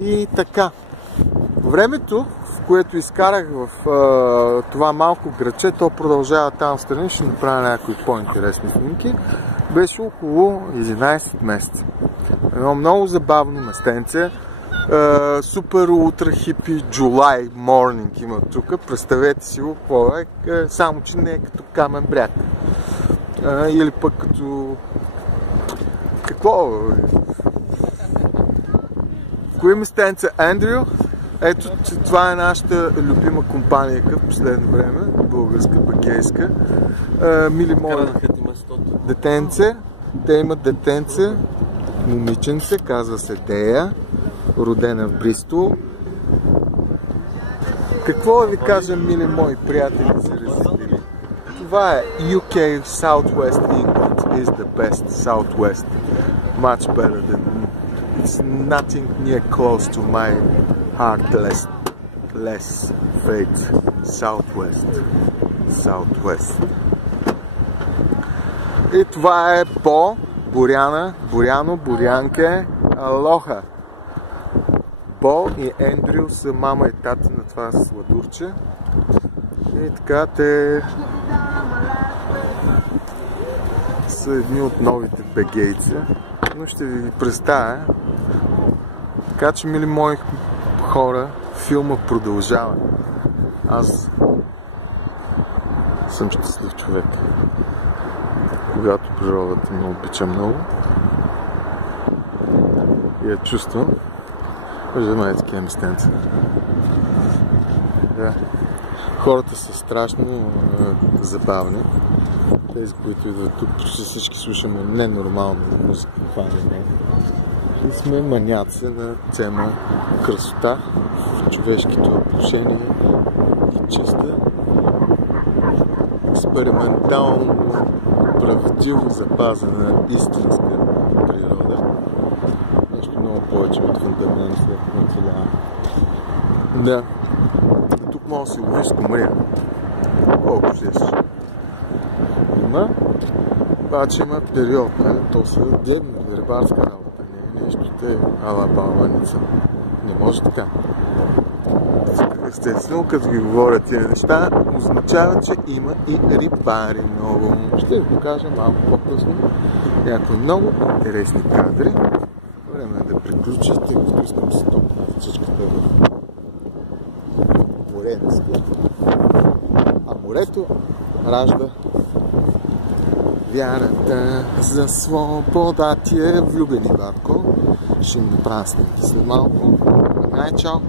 И така, времето, в което изкарах в това малко градче, то продължава там встрани, ще направя някои по-интересни снимки, беше около 11 месеца. Едно много забавно местенце, супер ултра хипи July morning има тук, представете си го какво е, само че не е като Камен бряг. Или пък като... Какво? Кое местенце? Андрю? Ето, това е нашата любима компания в последно време, българска, багейска. Мили мои детенце, те имат детенце, момиченце, казва се Дея, родена в Бристол. Какво да ви кажа, мили мои приятели за резидили? Това е UK Southwest England is the best Southwest. Much better than... It's nothing near close to my heartless fate. Southwest. И това е Бо, Боряно, Борянке, Алоха. Бо и Ендрю са мама и тата на това сладурче. И така те са едни от новите бегейци. Но ще ви представя. Така че, мили мои хора, филма продължава. Аз съм щастлив човек. Когато природата ме обича много и я чувствам, виждаме такива местенца. Да. Хората са страшно забавни. Тези, които идват тук, почти всички слушаме ненормална музика, това не е. И сме маняци на тема красота в човешките отношения и чиста, експериментално, правдиво запазена истинска природа. Нещо много повече от фундамента на това. Да. Тук може да си ловиш скумрия. Колко щеш. Има. Обаче има период. То са дебни, рибарска работа. Не е нещо те ала балваница. Не може така. Естествено, като ги говоря тия неща, означава, че има и рибари много. Ще ви покажа малко по-късно някои много интересни кадри. Време е да приключа, тъй като искам да се топна всичката в море. А морето ражда вярата за свобода. Ти е влюбени, Барко. Ще им направя снимки след малко. Чао!